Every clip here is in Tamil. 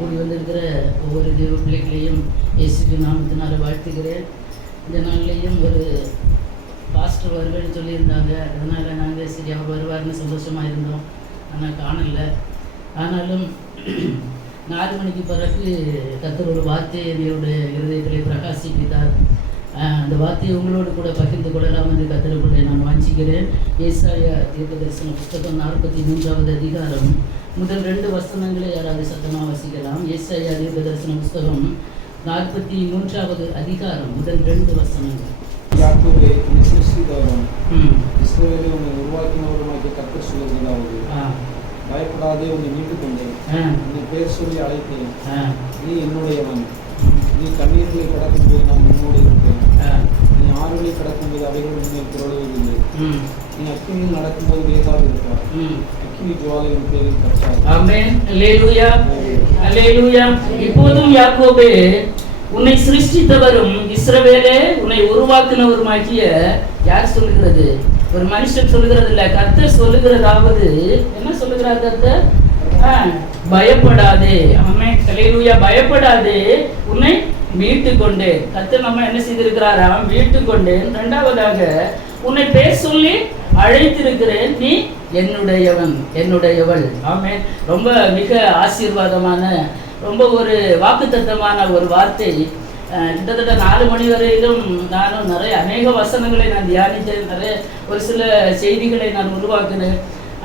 கூடி வந்திருக்கிற ஒவ்வொரு தெய்வ பிள்ளைகளையும் இயேசுவின் நாமத்தினால வாழ்த்துகிறேன். இந்த நாள்லேயும் ஒரு பாஸ்டர் வருவேன்னு சொல்லியிருந்தாங்க. அதனால் நாங்கள் சரி அவர் வருவார்னு சந்தோஷமாக இருந்தோம். ஆனால் காணலை. ஆனாலும் 4 மணிக்கு பிறகு கர்த்தர் ஒரு வார்த்தையை என்னுடைய இருதயத்திலே பிரகாசிப்பித்தார். அந்த வார்த்தையை உங்களோடு கூட பகிர்ந்து கொள்ளலாம் என்று கர்த்தருக்குள்ளே நான் வாஞ்சிக்கிறேன். ஏசாயா தீர்க்கதரிசன புஸ்தகம் 43வது அதிகாரம் முதல் 2 வசனங்களை யாராவது சத்தமாக வாசிக்கலாம். ஏசாயா தீர்க்கதரிசன புஸ்தகம் 43வது அதிகாரம் முதல் 2 வசனங்கள். யாக்கோபே, உன்னை சிருஷ்டித்தவரும் இஸ்ரவேலை உன்னை உருவாக்கினவருமாகிய கர்த்தர் சொல்லுகிறதாவது, பயப்படாதே, உன்னை மீட்டுக் கொண்டேன், உன்னை பேர் சொல்லி அழைத்தேன், நீ என்னுடையவன். நீ தண்ணீர்களை கடக்கும்போது நான் உன்னோடு இருப்பேன், நீ ஆறுகளை கடக்கும்போது அவைகள் உன்மேல் புரளுவதில்லை, நீ அக்கினியில் நடக்கும்போது வேகாது இருப்பார், அக்கினி ஜுவாலை உன் பேரில் கற்றார். ஆமென். அல்லேலூயா, அல்லேலூயா. இப்போதும் யாக்கோபே, உன்னை சிருஷ்டித்தவரும் இஸ்ரவேலே உன்னை உருவாக்கினவருமாகிய யார் சொல்லுகிறது? ஒரு மனுஷன் சொல்லுகிறது இல்ல, கர்த்தர் சொல்லுகிறதாவது. என்ன சொல்லுகிறார் கர்த்தர்? பயப்படாதே. ஆமென். அல்லேலூயா. பயப்படாதே, உன்னை மீட்டு கொண்டேன். கர்த்தர் நம்ம என்ன செய்திருக்கிறாராம்? மீட்டு கொண்டேன். 2வதாக உன்னை பேர் சொல்லி அழைத்திருக்கிறேன், நீ என்னுடையவன், என்னுடையவள். ஆமென். ரொம்ப மிக ஆசீர்வாதமான, ரொம்ப ஒரு வாக்குத்தத்தமான ஒரு வார்த்தை. கிட்டத்தட்ட 4 மணி வரையிலும் நானும் அநேக வசனங்களை நான் தியானித்தேன், ஒரு சில செய்திகளை நான் உருவாக்கினேன்.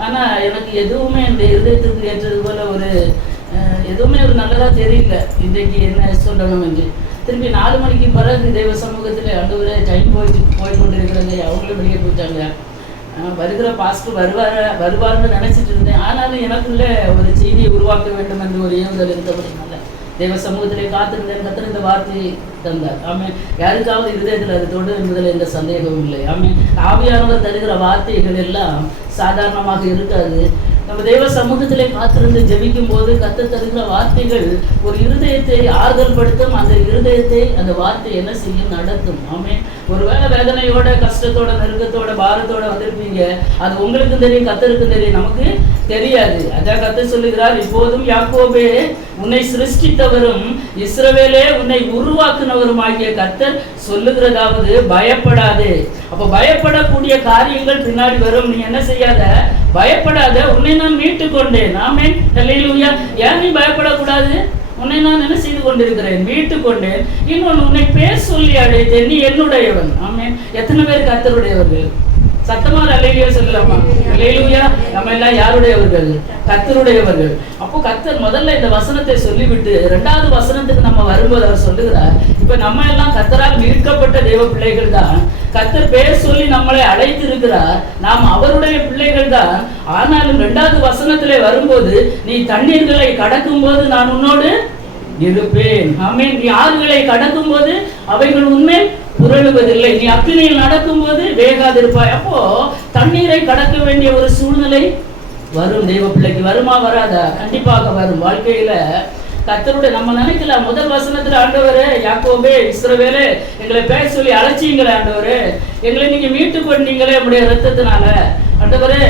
ஆனால் எனக்கு எதுவுமே இந்த இருதயத்திற்கு ஏற்றது போல எதுவுமே ஒரு நல்லதாக தெரியல. இன்றைக்கு என்ன சொல்லணும் என்று திருப்பி 4 மணிக்கு பிறகு தெய்வ சமூகத்தில் ஆண்டவரே டைம் போய் கொண்டிருக்கிறாங்க. அவங்களும் வெளியே போயிட்டாங்க. வருகிற பாஸ்டர் வருவார்னு நினச்சிட்டு இருந்தேன். ஆனாலும் எனக்குள்ள ஒரு செய்தியை உருவாக்க வேண்டும் என்று ஒரு ஏவுதல் இருந்தபடினால தெய்வ சமூகத்திலே காத்திருந்தேன். கர்த்தர் இந்த வார்த்தையை தந்தார். ஆமென். யாருக்காவது இருதயத்தில் அது தொடு என்பதில் எந்த சந்தேகமும் இல்லை. ஆமென். ஆவியானவர் தருகிற வார்த்தைகள் எல்லாம் சாதாரணமாக இருக்காது. நம்ம தெய்வ சமூகத்திலே காத்திருந்து ஜெபிக்கும் போது கர்த்தர் தருகிற வார்த்தைகள் ஒரு இருதயத்தை ஆறுதல் படுத்தும். அந்த இருதயத்தை அந்த வார்த்தை என்ன செய்யும்? நடத்தும். ஆமென். ஒருவேளை வேதனையோட, கஷ்டத்தோட, நெருக்கத்தோட, பாரத்தோட வந்திருப்பீங்க. அது உங்களுக்கும் தெரியும், கர்த்தருக்கும் தெரியும், நமக்கு தெரியாது. அதான் கர்த்தர் சொல்லுகிறார், இப்போதும் யாக்கோபே, உன்னை சிருஷ்டித்தவரும் இஸ்ரவேலே உன்னை உருவாக்குனவருமாகிய கர்த்தர் சொல்லுகிறதாவது, பயப்படாதே. அப்ப பயப்படக்கூடிய காரியங்கள் பின்னாடி வரும். நீ என்ன செய்யாத? பயப்படாத, உன்னை நான் மீட்டு கொண்டேன். ஆமென். அல்லேலூயா. ஏன் நீ பயப்படக்கூடாது? உன்னை நான் என்ன செய்து கொண்டிருக்கிறேன்? மீட்டு கொண்டேன். இன்னொன்று, உன்னை பேர் சொல்லி அழைத்தேன், நீ என்னுடையவன். ஆமென். எத்தனை பேர் கர்த்தருடையவர்கள்? சத்தமா அல்லேலூயா சொல்லலாமா? அல்லேலூயா. நம்ம எல்லாம் யாருடையவர்கள்? கர்த்தருடையவர்கள். அப்போ கர்த்தர் முதல்ல இந்த வசனத்தை சொல்லிவிட்டு 2வது வசனத்துக்கு நம்ம வரும்போது அவர் சொல்லுகிறார், இப்ப நம்ம எல்லாம் கர்த்தரால் மீட்கப்பட்ட தேவ பிள்ளைகள் தான். கர்த்தர் பேர் சொல்லி நம்மளை அழைத்திருக்கிறார். நாம் அவருடைய பிள்ளைகள் தான். ஆனாலும் 2வது வசனத்திலே வரும்போது, நீ தண்ணீர்களை கடக்கும் போது நான் உன்னோடு இருப்பேன். ஆமென். நீ ஆறுகளை கடக்கும் போது அவைகள் உன்மேல் புரளுவதில்லை. நீ அக்கினியில் நடக்கும் போது வேகாதிருப்பாய். அப்போ தண்ணீரை கடக்க வேண்டிய ஒரு சூழ்நிலை வரும். தெய்வ பிள்ளைக்கு வருமா? வராதா? கண்டிப்பாக வரும். வாழ்க்கையில கர்த்தருடைய நம்ம நினைக்கலாம். முதல் வசனத்துல, ஆண்டவரே, யாக்கோபே, இஸ்ரவேலே, எங்களை பேர் சொல்லி அழைச்சிங்களே ஆண்டவரே, எங்களை நீங்க மீட்டு கொண்டீங்களே உடைய ரத்தத்தினால. ஆண்டவரே,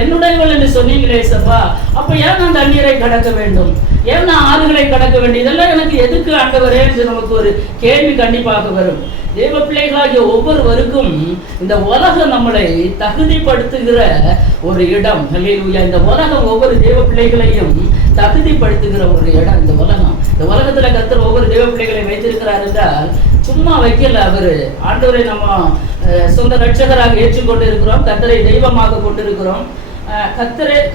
என்னுடையவள் என்று சொன்னீங்களே சப்பா. அப்ப ஏன் நான் தண்ணீரை கடக்க வேண்டும்? ஏன் நான் ஆறுகளை கடக்க வேண்டும்? இதெல்லாம் எனக்கு எதுக்கு ஆண்டவரே என்று நமக்கு ஒரு கேள்வி கண்டிப்பாக வரும். தேவ பிள்ளைகளாகிய ஒவ்வொருவருக்கும் இந்த உலகம் நம்மளை தகுதிப்படுத்துகிற ஒரு இடம். அல்லேலூயா. இந்த உலகம் ஒவ்வொரு தேவ பிள்ளைகளையும் தகுதிப்படுத்துகிற ஒரு இடம் இந்த உலகம். இந்த உலகத்துல கர்த்தர் ஒவ்வொரு தேவ பிள்ளைகளை வைத்திருக்கிறார் என்றால் சும்மா வைக்கல. அவரு ஆண்டவரை நம்ம சொந்த ரட்சகராக ஏற்றுக்கொண்டு இருக்கிறோம். கர்த்தரை தெய்வமாக கொண்டிருக்கிறோம்.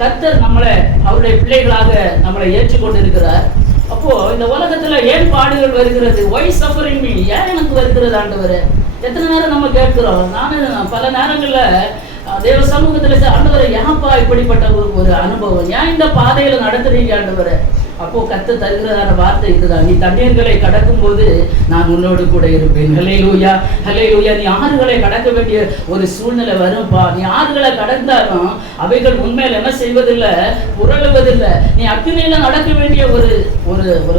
கர்த்தர் நம்மளை அவருடைய பிள்ளைகளாக நம்மளை ஏற்றுக்கொண்டு இருக்கிறார். அப்போ இந்த உலகத்துல ஏன் பாடுகள் வருகிறது? Why suffering me? ஏன் எனக்கு வருகிறது ஆண்டவரே? எத்தனை நேரம் நம்ம கேட்கிறோம். நானும் பல நேரங்கள்ல தேவ சமூகத்துல, ஆண்டவரை ஏன்ப்பா இப்படிப்பட்ட ஒரு அனுபவம்? ஏன் இந்த பாதையில நடத்துறீங்க ஆண்டவரை? அப்போ கர்த்தர் தருகிறதான வார்த்தை இதுதான், நீ தண்ணீர்களை கடக்கும் போது நான் உன்னோடு கூட இருப்பேன். ஹல்லேலூயா, ஹல்லேலூயா. நீ ஆறுகளை கடக்க வேண்டிய ஒரு சூழ்நிலை வரும்பா. நீ ஆறுகளை கடந்தாலும் அவைகள் உண்மையில் என்ன செய்வதில்லை? புரளுவதில்லை. நீ அக்கினியில நடக்க வேண்டிய ஒரு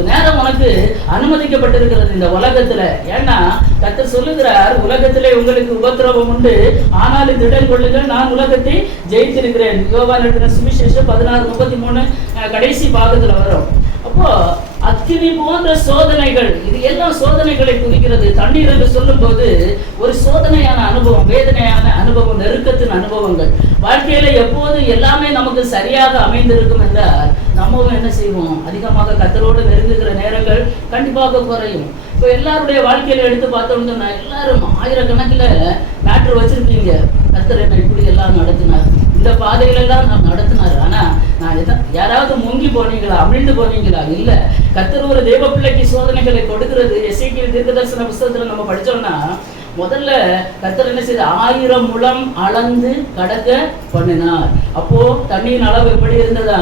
நேரம் உனக்கு அனுமதிக்கப்பட்டிருக்கிறது இந்த உலகத்துல. ஏன்னா கர்த்தர் சொல்லுகிறார், உலகத்திலே உங்களுக்கு உபத்திரவம் உண்டு, ஆனால் திடன் கொள்ளுங்கள், நான் உலகத்தை ஜெயித்திருக்கிறேன். யோவான் எழுதின சுவிசேஷம் 16:33 கடைசி பாகத்துல வரும். அப்போ அக்கினி போன்ற சோதனைகள், இது எல்லாம் சோதனைகளை குறிக்கிறது. தண்ணீர் என்று சொல்லும் போது ஒரு சோதனையான அனுபவம், வேதனையான அனுபவம், நெருக்கத்தின் அனுபவங்கள். வாழ்க்கையில எப்போது எல்லாமே நமக்கு சரியாக அமைந்திருக்கும் என்றால் நம்மவும் என்ன செய்வோம், அதிகமாக கர்த்தரோடு நெருங்குகிற நேரங்கள் கண்டிப்பாக குறையும். இப்போ எல்லாருடைய வாழ்க்கையில எடுத்து பார்த்தோம்னா எல்லாரும் ஆயிரக்கணக்கில் மேட்ரு வச்சிருக்கீங்க. கர்த்தர் என்னை இப்படி எல்லாம் நடத்தினார், இந்த பாதைகளெல்லாம் நான் நடத்தினார். ஆனா நான் யாராவது முங்கி போனீங்களா, அமிழ்ந்து போனீங்களா? இல்ல. கர்த்தர் ஒரு தேவ பிள்ளைக்கு சோதனைகளை கொடுக்கிறது. எசேக்கியேல் தீர்க்கதரிசன புத்தகத்துல நம்ம படிச்சோம்னா முதல்ல கர்த்தர் என்ன செய்த, 1000 முழம் அளந்து கடக்க பண்ணினார். அப்போ தண்ணியின் அளவு எப்படி இருந்ததா,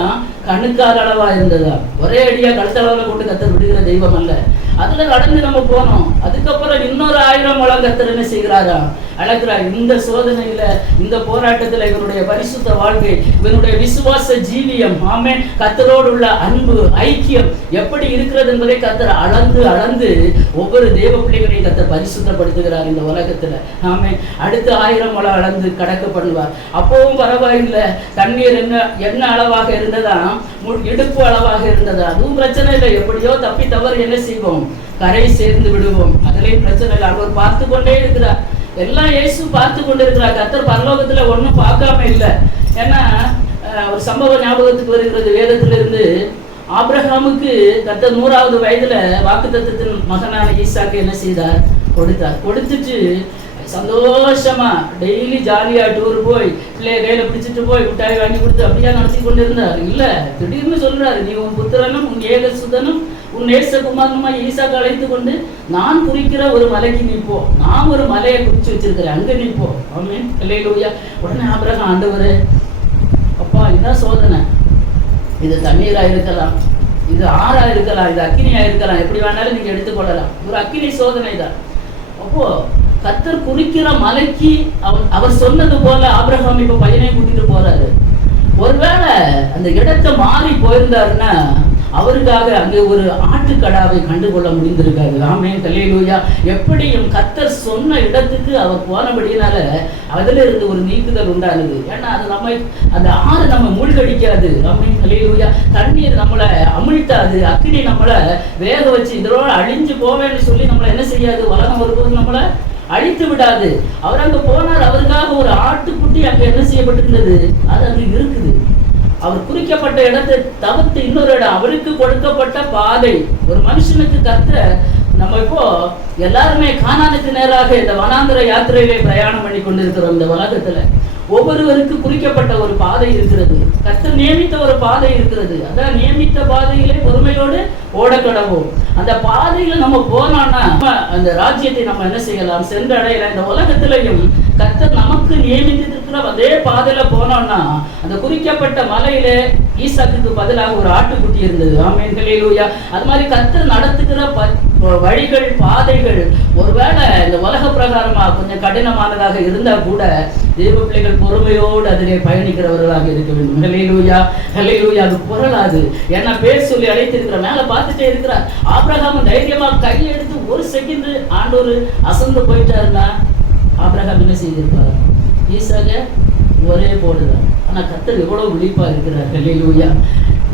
கணுக்கால் அளவா இருந்ததா. ஒரே அடியா கழுத்தளவுல கொண்டு கர்த்தர் விடுகிற தெய்வம் அல்ல. அதுல கடந்து நம்ம போனோம். அதுக்கப்புறம் இன்னொரு 1000 முழம் கர்த்தர் என்ன செய்கிறாரா, அழகிறார். இந்த சோதனையில, இந்த போராட்டத்துல இவனுடைய பரிசுத்த வாழ்க்கை, இவனுடைய விசுவாச ஜீவியம், ஆமென், கர்த்தரோடு உள்ள அன்பு ஐக்கியம் எப்படி இருக்கிறது என்பதை கர்த்தர் அளந்து அளந்து ஒவ்வொரு தேவ பிள்ளைகளையும் கர்த்தர் பரிசுத்தப்படுத்துகிறார் இந்த உலகத்துல. ஆமென். அடுத்து 1000 முழம் அளந்து கடக்க பண்ணுவார். அப்பவும் பரவாயில்லை. தண்ணீர் என்ன அளவாக இருந்ததா, இடுப்பு அளவாக இருந்ததா, அதுவும் பிரச்சனை இல்லை. எப்படியோ தப்பி தவறு என்ன செய்வோம், கரை சேர்ந்து விடுவோம். அதுலேயும் பிரச்சனை இல்லை. அவர் பார்த்து கொண்டே இருக்கிறார். எல்லாம் இயேசு பார்த்து கொண்டு இருக்கிறார். கர்த்தர் பரலோகத்துல ஒன்றும் பார்க்காம இல்லை. ஏன்னா ஒரு சம்பவம் ஞாபகத்துக்கு வருகிறது வேதத்திலிருந்து. ஆபிரகாமுக்கு கர்த்தர் 100வது வயதுல வாக்குத்தத்தத்தின் மகனான ஈசாக்கு என்ன செய்தார், கொடுத்தார். கொடுத்துட்டு சந்தோஷமா டெய்லி ஜாலியா டூர் போய் பிள்ளைய கையில பிடிச்சிட்டு போய் மிட்டாய் வாங்கி கொடுத்து அப்படியா நடத்தி கொண்டு இருந்தார். இல்ல, திடீர்னு சொல்றாரு, நீ உன் புத்திரனும் உன் ஏகசுதனும் உன் நேசகுமாரனுமா ஈசாக்கு அழைத்து கொண்டு நான் குறிக்கிற ஒரு மலைக்கு நீ போ, நான் ஒரு மலையை குறிச்சு வச்சிருக்கிறேன், அங்க நீ போ. ஆமென், அல்லேலூயா. உடனே ஆபிரகாம், ஆண்டவரே, அப்பா இதான் சோதனை, இது தண்ணீரா இருக்கலாம், இது ஆறா இருக்கலாம், இது அக்கினியா இருக்கலாம், எப்படி வேணாலும் நீங்க எடுத்துக்கொள்ளலாம். ஒரு அக்கினி சோதனை தான். அப்போ கர்த்தர் குறிக்கிற மலைக்கு அவர் சொன்னது போல ஆபிரகாம் இப்ப பையனை கூட்டிட்டு போறாரு. ஒருவேளை அந்த இடத்தை மாறி போயிருந்தாருன்னா அவருக்காக அங்கே ஒரு ஆட்டுக்கடாவை கண்டுகொள்ள முடிந்திருக்காரு. ஆமென், அல்லேலூயா. எப்படியும் கர்த்தர் சொன்ன இடத்துக்கு அவர் போனபடியினால அதுல இருந்து ஒரு நீக்குதல் உண்டானது. ஏன்னா அது நம்ம அந்த ஆறு நம்ம மூழ்கடிக்காது. ஆமென், அல்லேலூயா. தண்ணீர் நம்மளை அமிழ்த்தாது. அக்கினி நம்மளை வேக வச்சு இதோட அழிஞ்சு போவேன்னு சொல்லி நம்மளை என்ன செய்யாது, உலகம் வரும்போது நம்மளை அழித்து விடாது. அவர் அங்க போனார். அவருக்காக ஒரு ஆட்டுக்குட்டி அங்க என்ன செய்யப்பட்டிருந்தது, அது அங்க இருக்குது. அவர் குறிக்கப்பட்ட இடத்தை தவிர்த்து இன்னொரு இடம், அவருக்கு கொடுக்கப்பட்ட பாதை. ஒரு மனுஷனுக்கு கர்த்தர், நம்ம இப்போ எல்லாருமே கானானுக்கு நேராக இந்த வனாந்திர யாத்திரையிலே பிரயாணம் பண்ணி கொண்டிருக்கிறோம். இந்த உலகத்துல ஒவ்வொருவருக்கு குறிக்கப்பட்ட ஒரு பாதை இருக்கிறது. கர்த்தர் நியமித்த ஒரு பாதை இருக்கிறது. அதான் நியமித்த பாதையிலே பொறுமையோடு ஓடக்கடவோம். அந்த பாதையில நம்ம போனோம்னா அந்த ராஜ்யத்தை நம்ம என்ன செய்யலாம், சென்றடையலாம். இந்த உலகத்திலையும் கர்த்தர் நமக்கு நியமித்திருக்கிற அதே பாதையில போனோம்னா அந்த குறிக்கப்பட்ட மலையில ஈசாக்குக்கு பதிலாக ஒரு ஆட்டுக்குட்டி இருந்தது. ஆமென், அல்லேலூயா. அது மாதிரி கர்த்தர் நடத்துகிற வழிகள், பாதைகள் ஒருவேளை இந்த உலக பிரகாரமா கொஞ்சம் கடினமானதாக இருந்தா கூட தேவ பிள்ளைகள் பொறுமையோடு அதிலே பயணிக்கிறவர்களாக இருக்க வேண்டும். அல்லேலூயா, அல்லேலூயா. அது புரளாது. ஏன்னா பேர் சொல்லி அழைத்திருக்கிற மேல பார்த்துட்டே இருக்கிறார். ஆபிரகாம் தைரியமா கையெடுத்து ஒரு செகண்ட் ஆண்டோரு அசந்து போயிட்டாருன்னா ஆபிரகாம் என்ன செய்திருப்பார், ஈசாக ஒரே போடுதான். ஆனா கர்த்தர் எவ்வளவு விழிப்பா இருக்கிறார். அல்லேலூயா.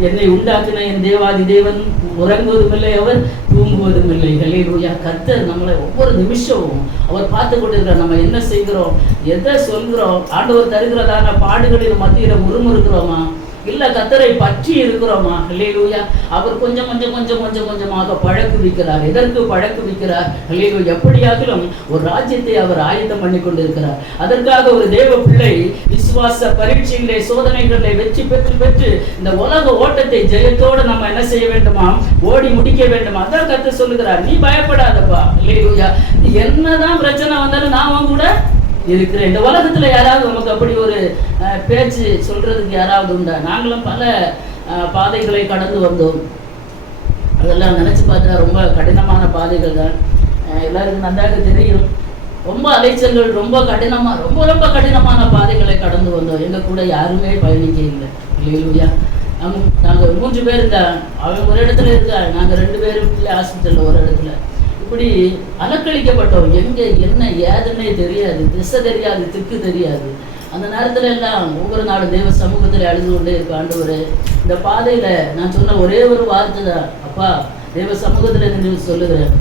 என்னை உண்டாக்கின என் தேவாதி தேவன் உறங்குவதும் இல்லை, அவர் தூங்குவதும் இல்லை. அல்லேலூயா. கர்த்தர் நம்மளை ஒவ்வொரு நிமிஷமும் அவர் பார்த்து கொண்டிருக்கிறார். நம்ம என்ன செய்கிறோம், எதை சொல்கிறோம், ஆண்டவர் தருகிறதான பாடுகளின் மத்தியில முறுமுறுக்கிறோமா, இல்ல கர்த்தரை பற்றி இருக்கிறோமா? அல்லேலூயா. அவர் கொஞ்சம் கொஞ்சம் கொஞ்சம் கொஞ்சம் கொஞ்சமாக பழக்குவிக்கிறார். எதற்கு பழக்குவிக்கிறார்? அல்லேலூயா. எப்படியாகிலும் ஒரு ராஜ்யத்தை அவர் ஆயத்தம் பண்ணி கொண்டிருக்கிறார். அதற்காக ஒரு தேவ பிள்ளை விசுவாச பரீட்சைகளை, சோதனைகளை வெற்றி பெற்று பெற்று இந்த உலக ஓட்டத்தை ஜெயத்தோடு நம்ம என்ன செய்ய வேண்டுமா, ஓடி முடிக்க வேண்டுமா. அதான் கர்த்தர் சொல்லுகிறார், நீ பயப்படாதப்பா. அல்லேலூயா. என்னதான் பிரச்சனை வந்தாலும் நான் கூட இருக்கிறேன். இந்த உலகத்துல யாராவது நமக்கு அப்படி ஒரு பேச்சு சொல்றதுக்கு யாராவது உண்டா? நாங்களும் பல பாதைகளை கடந்து வந்தோம். அதெல்லாம் நினைச்சு பார்த்தா ரொம்ப கடினமான பாதைகள் தான். எல்லாருக்கும் நன்றாக தெரியும். ரொம்ப அலைச்சல்கள், ரொம்ப கடினமா, ரொம்ப ரொம்ப கடினமான பாதைகளை கடந்து வந்தோம். எங்க கூட யாருமே பயணிக்க இல்லை. இல்லையா? நாங்க 3 பேர் இருந்தா, அவங்க ஒரு இடத்துல இருக்கா, நாங்க 2 பேரும் பிள்ளை ஹாஸ்பிட்டல்ல ஒரு இடத்துல. இப்படி அலக்களிக்கப்பட்டோம். எங்க என்ன ஏதுன்னே தெரியாது, திசை தெரியாது, திக்கு தெரியாது. அந்த நேரத்துல எல்லாம் ஒவ்வொரு நாளும் தேவ சமூகத்துல அழுது கொண்டே இருக்க, ஆண்டவரே இந்த பாதையில நான் சொன்ன ஒரே ஒரு வார்த்தை தான், அப்பா தேவ சமூகத்துல நின்று சொல்லுகிறேன்,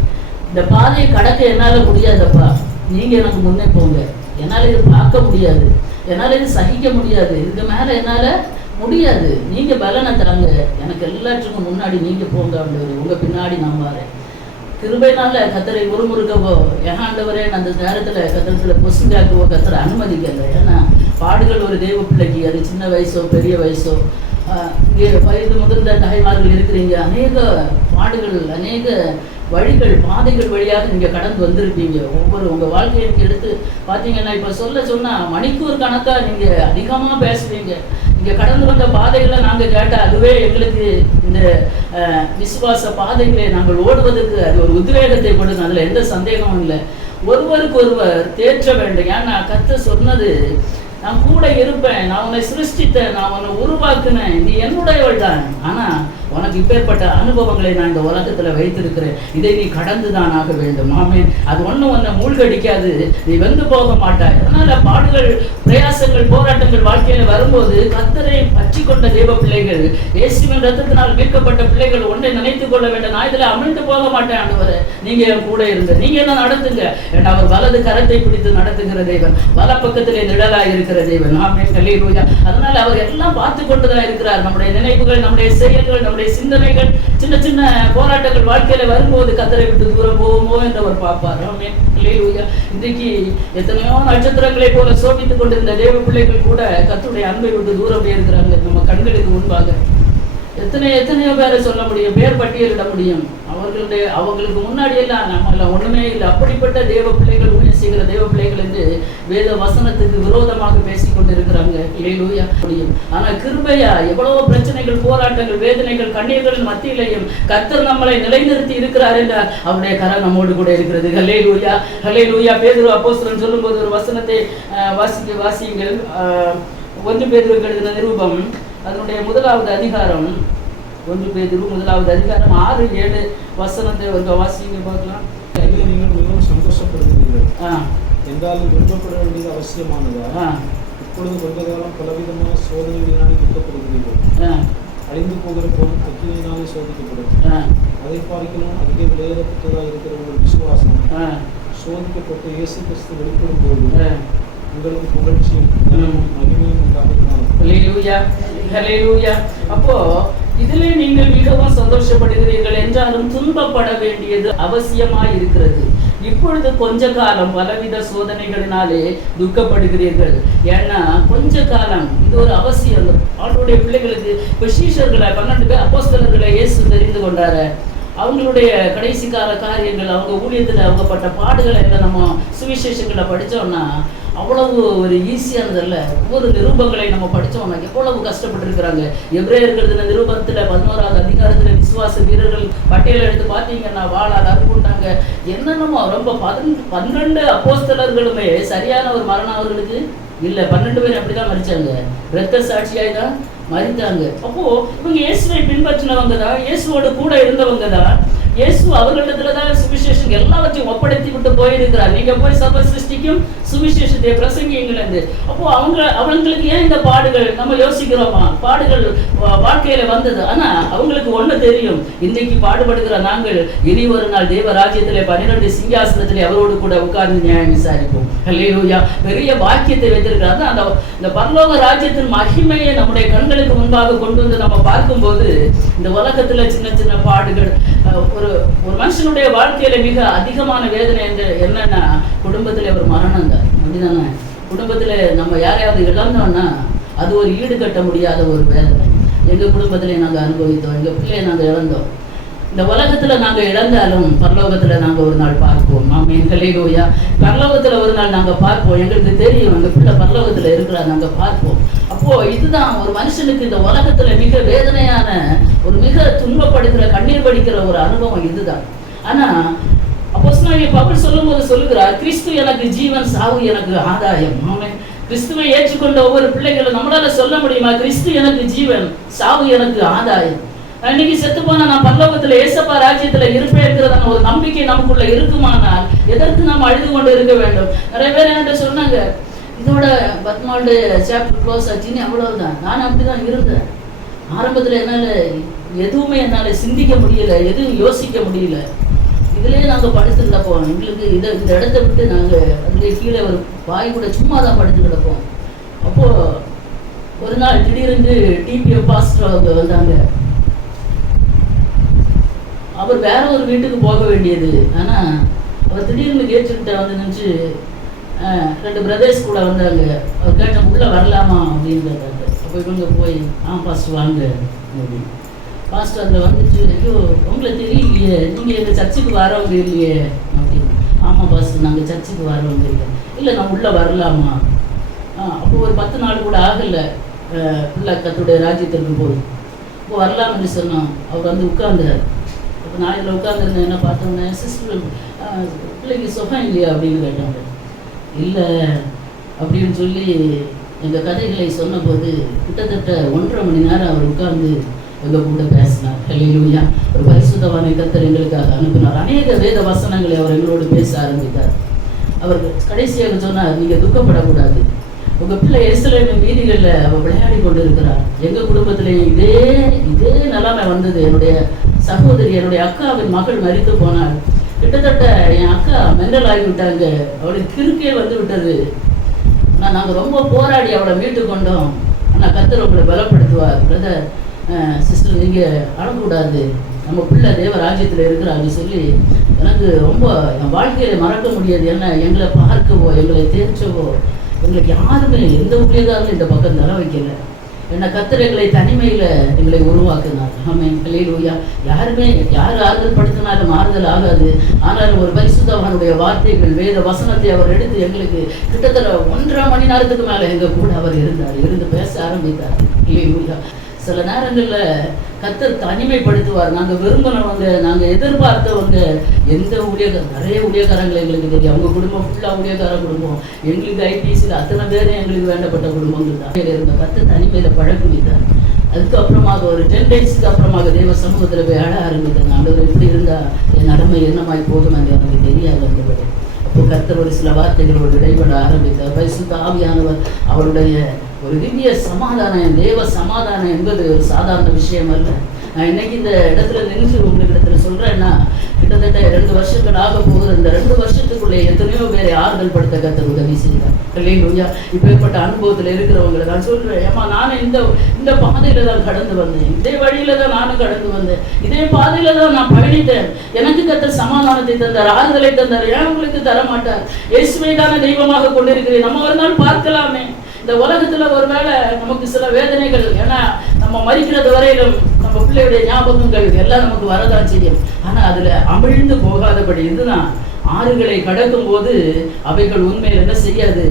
இந்த பாதையை கடக்க என்னால முடியாதப்பா, நீங்க எனக்கு முன்னே போங்க. என்னால இது பார்க்க முடியாது, என்னால இது சகிக்க முடியாது, இதுக்கு மேல என்னால முடியாது, நீங்க பலனை தாங்க, எனக்கு எல்லாத்துக்கும் முன்னாடி நீங்க போங்க ஆண்டவரே, உங்க பின்னாடி நான் வரேன். கிருபைனால கத்தரை முறுமுறுக்கவோ ஆண்டவரே அந்த நேரத்துல கத்தரத்துல பொசுங்காக்கவோ கத்தரை அனுமதிக்கல. ஏன்னா பாடுகள் ஒரு தெய்வ பிள்ளைக்கு, அது சின்ன வயசோ பெரிய வயசோ, இங்கே வயது முதிர்ந்த தாய்மார்கள் இருக்கிறீங்க, அநேக பாடுகள், அநேக வழிகள், பாதைகள் வழியாக நீங்க கடந்து வந்திருப்பீங்க. ஒவ்வொரு உங்க வாழ்க்கையை நீங்க எடுத்து பார்த்தீங்கன்னா, இப்ப சொன்னா மணிக்கூர் கணக்கா நீங்க அதிகமா பேசுவீங்க. இங்க கடந்து வந்த பாதைகளை நாங்க கேட்டா அதுவே எங்களுக்கு இந்த விசுவாச பாதைகளை நாங்கள் ஓடுவதற்கு அது ஒரு உத்வேகத்தை கொடுக்கும். அதுல எந்த சந்தேகமும் இல்லை. ஒருவருக்கு ஒருவர் தேற்ற வேண்டும். ஏன்னா கர்த்தர் சொன்னது, நான் கூட இருப்பேன், நான் உன்னை சிருஷ்டித்தேன், நான் உன்னை உருவாக்குனேன், நீ என்னுடையவள் தான். ஆனா உனக்கு இப்பேற்பட்ட அனுபவங்களை நான் இந்த உலகத்துல வைத்திருக்கிறேன், இதை நீ கடந்துதான் ஆக வேண்டும். ஆமென். அது ஒண்ணு உன்னை மூழ்கடிக்காது, நீ வெந்து போக மாட்டாய். அதனால பாடுகள், பிரயாசங்கள், போராட்டங்கள் வாழ்க்கையில வரும்போது கர்த்தரை பற்றி கொண்ட தேவ பிள்ளைகள், இயேசுவின் ரத்தத்தினால் மீட்கப்பட்ட பிள்ளைகள் ஒன்றை நினைத்துக் கொள்ள வேண்டும், நான் இதுல அமிழ்ந்து போக மாட்டேன் ஆண்டவரே, நீங்க என் கூட இருங்க, நீங்க என்ன நடத்துங்க. ஏன்னா அவர் வலது கரத்தை பிடித்து நடத்துகிற தேவன், வல பக்கத்திலே நிழலாய் இருக்கிற தேவன். ஆமென். அல்லேலூயா. அதனால அவர் எல்லாம் பார்த்து கொண்டுதான் இருக்கிறார். நம்முடைய நினைவுகள், நம்முடைய செயல்கள், நம்முடைய சிந்தனைகள், சின்ன சின்ன போராட்டங்கள் வாழ்க்கையில வரும்போது கர்த்தரை விட்டு தூரம் போவோமோ என்று அவர் பார்ப்பார். ஆமென். அல்லேலூயா. இன்றைக்கு எத்தனையோ நட்சத்திரங்களை போல சோபித்துக் கொண்டிருந்த தேவ பிள்ளைகள் கூட கர்த்தருடைய அன்பை விட்டு தூரம் இருக்கிறாங்க. நம்ம கண்களுக்கு முன்பாக எத்தனையோ பேரை சொல்ல முடியும், பேர் பட்டியலிட முடியும். அவங்களுக்கு முன்னாடி எல்லாம் நம்ம ஒண்ணுமே இல்லை. அப்படிப்பட்ட தேவ பிள்ளைகள், ஊழியம் செய்கிற தேவ பிள்ளைகள் என்று வேத வசனத்துக்கு விரோதமாக பேசிக் கொண்டிருக்கிறாங்க. அல்லேலூயா. முடியும். ஆனா கிருபையா எவ்வளவோ பிரச்சனைகள், போராட்டங்கள், வேதனைகள், கண்ணீர்கள் மத்தியிலையும் கர்த்தர் நம்மளை நிலைநிறுத்தி இருக்கிறார் என்ற அவருடைய கரம் நம்மோடு கூட இருக்கிறது. அல்லேலூயா. அல்லேலூயா. பேதுரு அப்போஸ்தலன் சொல்லும்போது ஒரு வசனத்தை வாசியுங்கள். 1 பேதுருக்கு எழுதின நிருபம், அதனுடைய 1வது அதிகாரம், 1 பேதுரு 1வது அதிகாரம் 6-7 வசனத்தை ஒரு வாசிங்க பார்க்கலாம். நீங்கள் மிகவும் சந்தோஷப்படுகிறீர்கள் என்றாலும் துன்பப்பட வேண்டியது அவசியமானதா? இப்பொழுது கொஞ்ச காலம் பலவிதமான சோதனைகளினாலே துன்பப்படுகிறீர்கள். அழிந்து போகிற போல் அக்கினியினாலே சோதிக்கப்படும். அதை பார்க்கலாம் அதிக விலையேறப்பட்டதாக இருக்கிற உங்கள் விசுவாசம் சோதிக்கப்பட்டு இயேசு கிறிஸ்து வெளிப்படும் போது உங்களுக்கு புகழ்ச்சியும் மகிமையும் உண்டாகலாம். அல்லேலூயா. அல்லேலூயா. அப்போ இதிலே நீங்கள் மிகவும் சந்தோஷப்படுகிறீர்கள் என்றாலும் துன்பப்பட வேண்டியது அவசியமாய் இருக்கிறது. இப்பொழுது கொஞ்ச காலம் பலவித சோதனைகளினாலே துக்கப்படுகிறீர்கள். ஏன்னா கொஞ்ச காலம் இது ஒரு அவசியம். அவருடைய பிள்ளைகளுக்கு இப்ப சீஷர்களை 12 பேர் அப்போஸ்தலர்களை இயேசு தெரிந்து கொண்டாரு. அவங்களுடைய கடைசி கால காரியங்கள், அவங்க ஊழியத்தில் அவங்க பட்ட பாடுகளை எல்லாம் நம்ம சுவிசேஷங்களை படித்தோம்னா அவ்வளவு ஒரு ஈஸியானதல்ல. ஒவ்வொரு நிருபங்களை நம்ம படித்தோம்னா எவ்வளவு கஷ்டப்பட்டுருக்கிறாங்க. எபிரேயர்கள் நிருபத்தில் 11வது அதிகாரத்தில் விசுவாச வீரர்கள் பட்டியலை எடுத்து பார்த்தீங்கன்னா வாழால் அறுப்புட்டாங்க. என்னென்னமோ ரொம்ப 12 அப்போஸ்தலர்களுமே சரியான ஒரு மரணம் அவர்களுக்கு இல்லை. 12 பேர் அப்படிதான் மரிச்சாங்க, இரத்த சாட்சியாய் தான் மரித்தாங்க. அப்போ இவங்க இயேசுவை பின்பற்றினவங்க தான், இயேசுவோட கூட இருந்தவங்க தான். இயேசு அவர்களிடத்துலதான் சுவிசேஷம் எல்லாவற்றையும் ஒப்படைத்து விட்டு போயிருக்கிறார். நீங்க போய் சபை சிருஷ்டிக்கும் சுவிசேஷத்தை பிரசங்கியுங்கள். அப்போ அவங்களுக்கு ஏன் இந்த பாடுகள்? நம்ம யோசிக்கிறோமா? பாடுகள் வாழ்க்கையில வந்தது. ஆனா அவங்களுக்கு ஒண்ணு தெரியும், இன்னைக்கு பாடுபடுகிற நாங்கள் இனி ஒரு நாள் தேவ ராஜ்யத்திலே 12 சிங்காசனத்திலே அவரோடு கூட உட்கார்ந்து நியாயம் விசாரிப்போம். அல்லேலூயா. பெரிய பாக்கியத்தை வைத்திருக்கிறார். அந்த பரலோக ராஜ்யத்தின் மகிமையை நம்முடைய கண்களுக்கு முன்பாக கொண்டு வந்து நம்ம பார்க்கும்போது இந்த உலகத்துல சின்ன சின்ன பாடுகள், ஒரு மனுஷனுடைய வாழ்க்கையில மிக அதிகமான வேதனை என்னன்னா குடும்பத்துல ஒரு மரணம் தான். அப்படிதானே? குடும்பத்துல நம்ம யாரையாவது இழந்தோம்னா அது ஒரு ஈடு கட்ட முடியாத ஒரு வேதனை. எங்க குடும்பத்திலே நாங்க அனுபவித்தோம், எங்க பிள்ளையை நாங்க இழந்தோம். இந்த உலகத்துல நாங்க இழந்தாலும் பரலோகத்துல நாங்க ஒரு நாள் பார்ப்போம். ஆமென். அல்லேலூயா. பரலோகத்துல ஒரு நாள் நாங்க பார்ப்போம். எங்களுக்கு தெரியும் எங்க பிள்ளை பரலோகத்துல இருக்கிறா, நாங்க பார்ப்போம். அப்போ இதுதான் ஒரு மனுஷனுக்கு இந்த உலகத்துல மிக வேதனையான, ஒரு மிக துன்பப்படுகிற, கண்ணீர் வடிக்கிற ஒரு அனுபவம் இதுதான். ஆனா அப்போஸ்தலனாகிய பவுல் சொல்லும்போது சொல்லுகிறார், கிறிஸ்து எனக்கு ஜீவன், சாவு எனக்கு ஆதாயம். ஆமென். கிறிஸ்துவை ஏற்றுக்கொண்ட ஒவ்வொரு பிள்ளைகளும் நம்மளால சொல்ல முடியுமா? கிறிஸ்து எனக்கு ஜீவன், சாவு எனக்கு ஆதாயம். இன்னைக்கு செத்து போனா நான் பரலோகத்துல ஏசப்பா ராஜ்யத்துல இருப்பேன் ஒரு நம்பிக்கை நமக்குள்ள இருக்குமானால் எதற்கு நாம் அழுது கொண்டு இருக்க வேண்டும்? நிறைய பேர் என்கிட்ட சொன்னாங்க, இதோட பத்மாவோட சாப்டர் க்ளோஸ் ஆச்சுன்னு. அவ்வளவுதான். நான் அப்படிதான் இருந்தேன். ஆரம்பத்துல என்னால எதுவுமே என்னால் சிந்திக்க முடியல, எதுவும் யோசிக்க முடியல. இதுலேயே நாங்கள் படுத்து கிடப்போம். எங்களுக்கு இந்த இடத்த விட்டு நாங்கள் அங்கே கீழே ஒரு பாய் கூட சும்மா தான் படுத்து கிடப்போம். அப்போது ஒரு நாள் திடீரென்று டிபிஎஃப் பாஸ்டர் அவங்க வந்தாங்க. அவர் வேற ஒரு வீட்டுக்கு போக வேண்டியது. ஆனால் அவர் திடீர்னு கேட்டுக்கிட்ட வந்து நினச்சி 2 பிரதர்ஸ் கூட வந்தாங்க. அவர் கேட்ட உள்ளே வரலாமா அப்படின்னு கேட்டாங்க. அப்போ இவங்க போய் பாஸ்டர் வாங்க அப்படின்னு. பாஸ்டர் அதில் வந்துட்டு, ஐயோ உங்களை தெரியலையே, நீங்கள் எங்கள் சர்ச்சுக்கு வரவங்க இல்லையே அப்படின்னு. ஆமாம் பாஸ்டர், நாங்கள் சர்ச்சுக்கு வரவங்க இல்லை. இல்லை நான் உள்ளே வரலாமா? அப்போ ஒரு 10 நாள் கூட ஆகலை பிள்ளை கத்துடைய ராஜ்யத்திற்கு போய். இப்போ வரலாம்னு சொன்னோம். அவர் வந்து உட்கார்ந்தார். அப்போ நான் இதில் உட்காந்துருந்தேன். என்ன பார்த்தோன்னே, சிஸ்டர் பிள்ளைக்கு சுகம் இல்லையா அப்படின்னு கேட்டாங்க. இல்லை அப்படின்னு சொல்லி எங்கள் கதைகளை சொன்னபோது கிட்டத்தட்ட 1.5 மணி நேரம் அவர் உட்கார்ந்து எங்கள் கூட பேசினார். ஹல்லேலூயா. ஒரு பரிசுத்தவானை கர்த்தர் எங்களுக்காக அனுப்பினார். அநேக வேத வசனங்களை அவர் எங்களோடு பேச ஆரம்பித்தார். அவர் கடைசியாக சொன்னார், நீங்கள் துக்கப்படக்கூடாது. உங்கள் பிள்ளை எருசலேமின் வீதிகளில் அவள் விளையாடி கொண்டு இருக்கிறார். எங்கள் குடும்பத்திலே இதே நிலைமை வந்தது. என்னுடைய சகோதரி, என்னுடைய அக்காவின் மகள் மரித்து போனாள். கிட்டத்தட்ட என் அக்கா மெண்டல் ஆகிவிட்டாங்க. அவளுக்கு கிறுக்கே வந்து விட்டது. ஆனால் நாங்கள் ரொம்ப போராடி அவளை மீட்டு கொண்டோம். ஆனால் கர்த்தர் உங்களை பலப்படுத்துவார். பிரதர், சிஸ்டர், நீங்கள் அழக்கூடாது, நம்ம பிள்ளை தேவ ராஜ்யத்தில் இருக்கிறான்னு சொல்லி எனக்கு ரொம்ப என் வாழ்க்கையில மறக்க முடியாது. ஏன்னா எங்களை பார்க்கவோ எங்களை தேர்ச்சவோ எங்களுக்கு யாருமே எந்த ஊழியக்காரங்களும் இந்த பக்கம் தர வைக்கல. என்ன கர்த்தர் எங்களை தனிமையில் எங்களை உருவாக்குனார். ஆமென். ஹல்லேலூயா. யாருமே யார் ஆறுதல் படுத்தினாலும் ஆறுதல் ஆகாது. ஆனால் ஒரு பரிசுத்தவானுடைய வார்த்தைகள் வேத வசனத்தை அவர் எடுத்து எங்களுக்கு கிட்டத்தட்ட 1.5 மணி நேரத்துக்கு மேலே எங்கள் கூட அவர் இருந்து பேச ஆரம்பித்தார். ஹல்லேலூயா. சில நேரங்களில் கர்த்தர் தனிமைப்படுத்துவார். நாங்கள் விரும்பினவங்க, நாங்கள் எதிர்பார்த்தவங்க, எந்த நிறைய ஊழியக்காரங்களை எங்களுக்கு தெரியும். அவங்க குடும்பம் ஃபுல்லாக ஊழியக்கார குடும்பம். எங்களுக்கு ஐபிஎஸ்சியில் அத்தனை பேரும் எங்களுக்கு வேண்டப்பட்ட குடும்பங்கள் தான் இருந்த. கர்த்தர் தனிமையில் பழக்குவித்தார். அதுக்கப்புறமாக ஒரு 10 டேஸ்க்கு அப்புறமாக தேவ சமூகத்தில் போய் அழ ஆரம்பித்தாங்க. ஆண்டவர் எப்படி இருந்தால் என் அருமை என்னமாய் போகும் என்று எனக்கு தெரியாது. ஆண்டவர் அப்போ கர்த்தர் ஒரு சில வார்த்தைகளோடு இடைப்பட ஆரம்பித்தார். பரிசுத்த ஆவியானவர் அவருடைய ஒரு திவ்ய சமாதானம், தேவ சமாதானம் என்பது ஒரு சாதாரண விஷயம் அல்ல. நான் இன்னைக்கு இந்த இடத்துல நின்று உங்களுக்கு இடத்துல சொல்றேன்னா, கிட்டத்தட்ட 2 வருஷங்கள் ஆக போகுது. இந்த 2 வருஷத்துக்குள்ளே எத்தனையோ பேரை ஆறுதல் படுத்த கர்த்தர் உதவி செய்தார். ஹல்லேலூயா. இப்பேற்பட்ட அனுபவத்தில் இருக்கிறவங்களை நான் சொல்றேன், ஏமா நானும் இந்த பாதையில தான் கடந்து வந்தேன், இதே வழியில தான் நானும் கடந்து வந்தேன், இதே பாதையில தான் நான் பயணித்தேன். எனக்கு கர்த்தர் சமாதானத்தை தந்தார், ஆறுதலை தந்தார். ஏன் உங்களுக்கு தர மாட்டார்? இயேசுவை தானே தெய்வமாக கொண்டிருக்கிறேன். நம்ம ஒரு நாள் பார்க்கலாமே. இந்த உலகத்துல ஒருவேளை நமக்கு சில வேதனைகள், ஏன்னா நம்ம மரிக்கிறது வரையிலும் நம்ம பிள்ளையுடைய ஞாபகங்கள் எல்லாம் நமக்கு வரதான் செய்யும். ஆனா அதுல அமிழ்ந்து போகாதபடி இதுதான் ஆறுகளை கடக்கும் போது அவைகள் உண்மையில் என்ன செய்யாது,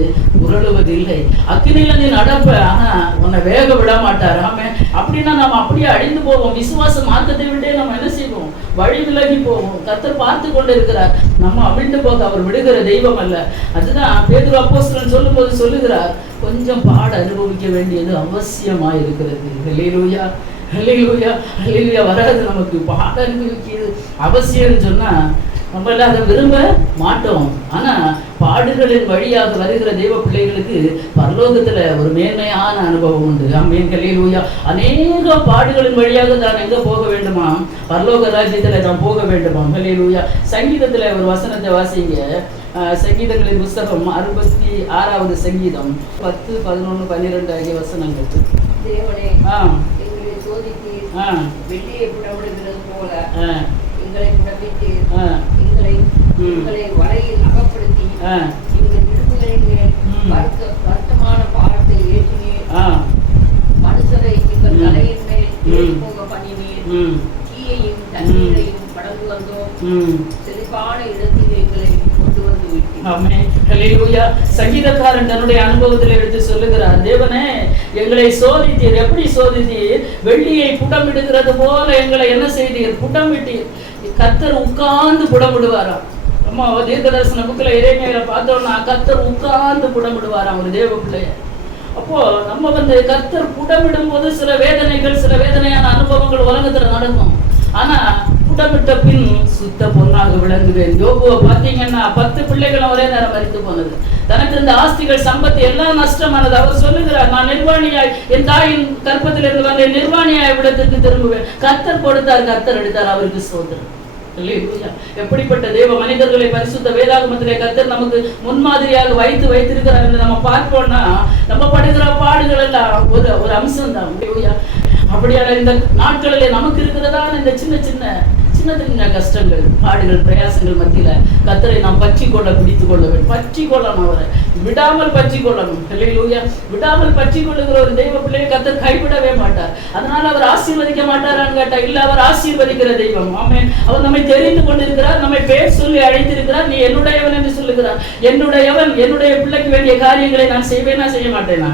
உருளுவது இல்லை. அக்கினியில நீ நடப்ப, ஆனா உன்னை வேக விட மாட்டார். ஆமே. அப்படின்னா நம்ம அப்படியே அழிந்து போவோம். விசுவாச மார்க்கத்தை விட்டே நம்ம என்ன செய்வோம், வழி விலகி போவோம். கர்த்தர் பார்த்து கொண்டு இருக்கிறார். நம்ம அமிழ்ந்து போக அவர் விடுகிற தெய்வம் அல்ல. அதுதான் பேதுரு அப்போஸ்தலன் சொல்லும் போது சொல்லுகிறார், கொஞ்சம் பாட அனுபவிக்க வேண்டியது அவசியமா இருக்கிறது. ஹல்லேலூயா. ஹல்லேலூயா. ஹல்லேலூயா. வராது நமக்கு பாட அனுபவிக்கிறது அவசியம்னு சொன்னா நம்ம அதை விரும்ப மாட்டோம். ஆனா பாடுகளின் வழியாக வருகிற தெய்வ பிள்ளைகளுக்கு பரலோகத்துல ஒரு மேன்மையான அனுபவம் உண்டு. ஆமென். ஹல்லேலூயா. அநேக பாடுகளின் வழியாக தான் எங்க போக வேண்டுமா, பரலோக ராஜ்யத்துல தான் போக வேண்டுமா. ஹல்லேலூயா. சங்கீதத்துல ஒரு வசனத்தை வாசிங்க. சங்கீதங்களின் புஸ்தகம் 66வது சங்கீதம் 10, 11, 12 ஆகிய வசனங்கள். தேவனே, எங்களை சோதித்து வெள்ளியை புடமிடுகிறது போல எங்களை புடமிட்டு எங்களை வலையில் அகப்படுத்தி எங்கள் விடுதலையின் மேல் வருத்தமான பாரத்தை ஏற்றினீர். மனுஷரை எங்கள் தலையின் மேல் ஏறி போக பண்ணினீர். தீயையும் தண்ணீரையும் கடந்து வந்தோம். செழிப்பான இடத்தில் எங்களை கொண்டு வந்து விட்டீர். ஆமென். ஹல்லேலூயா. சங்கீதக்காரன் தன்னுடைய அனுபவத்தில் எடுத்து சொல்லுகிறார், தேவனே எங்களை சோதித்தீர். எப்படி சோதித்தீர்? வெள்ளியை புடமிடுகிறது போல எங்களை என்ன செய்தீர், புடமிட்டீர். கர்த்தர் உட்கார்ந்து புடமிடுவாராம். நம்ம தீர்க்கதரிசன புக்கில் இறைமையில பார்த்தோம்னா கர்த்தர் உட்கார்ந்து புடமிடுவாராம் ஒரு தேவ பிள்ளைய. அப்போ நம்ம கர்த்தர் புடமிடும் போது சில வேதனைகள், சில வேதனையான அனுபவங்கள் உலகத்துல நடக்கும். ஆனா புடமிட்ட பின் சுத்த பொன்னாக உள்ளவனாக விளங்குவேன். யோபுவை பார்த்தீங்கன்னா 10 பிள்ளைகளும் ஒரே நேரம் மரித்து போனது. தனக்கு இந்த ஆஸ்திகள் சம்பத்து எல்லாம் நஷ்டமானது. அவர் சொல்லுகிறார், நான் நிர்வாணியாய் என் தாயின் கற்பத்திலிருந்து வந்த நிர்வாணியாய் விடத்திற்கு திரும்புவேன். கர்த்தர் கொடுத்தார், கர்த்தர் எடுத்தார், அவருக்கு ஸ்தோத்திரம். எப்படிப்பட்ட தேவ மனிதர்களை பரிசுத்த வேதாகமத்திலே கர்த்தர் நமக்கு முன்மாதிரியாக வைத்திருக்கிறார் என்று நம்ம பார்ப்போம்னா, நம்ம படுகிற பாடுகள் எல்லாம் ஒரு அம்சம் தான். அப்படியான இந்த நாட்களிலே நமக்கு இருக்கிறதா இந்த சின்ன சின்ன கஷ்டங்கள், பாடுகள், பிரயாசங்கள் மத்தியில கர்த்தரை நாம் பற்றி கொள்ள பிடித்துக் கொள்ள வேண்டும். பற்றி கொள்ளணும், அவரை விடாமல் பற்றி கொள்ளணும். ஹல்லேலூயா. விடாமல் பற்றி கொள்ளுகிற ஒரு தெய்வ பிள்ளையை கர்த்தர் கைவிடவே மாட்டார். அதனால அவர் ஆசீர்வதிக்க மாட்டாரான்னு கேட்டா, இல்ல, அவர் ஆசீர்வதிக்கிற தெய்வம். ஆமென். அவர் நம்மை தெரிந்து கொண்டிருக்கிறார், நம்மை பேர் சொல்லி அழைத்திருக்கிறார். நீ என்னுடையவன் என்று சொல்லுகிறார். என்னுடையவன், என்னுடைய பிள்ளைக்கு வேண்டிய காரியங்களை நான் செய்வேனா செய்ய மாட்டேனா?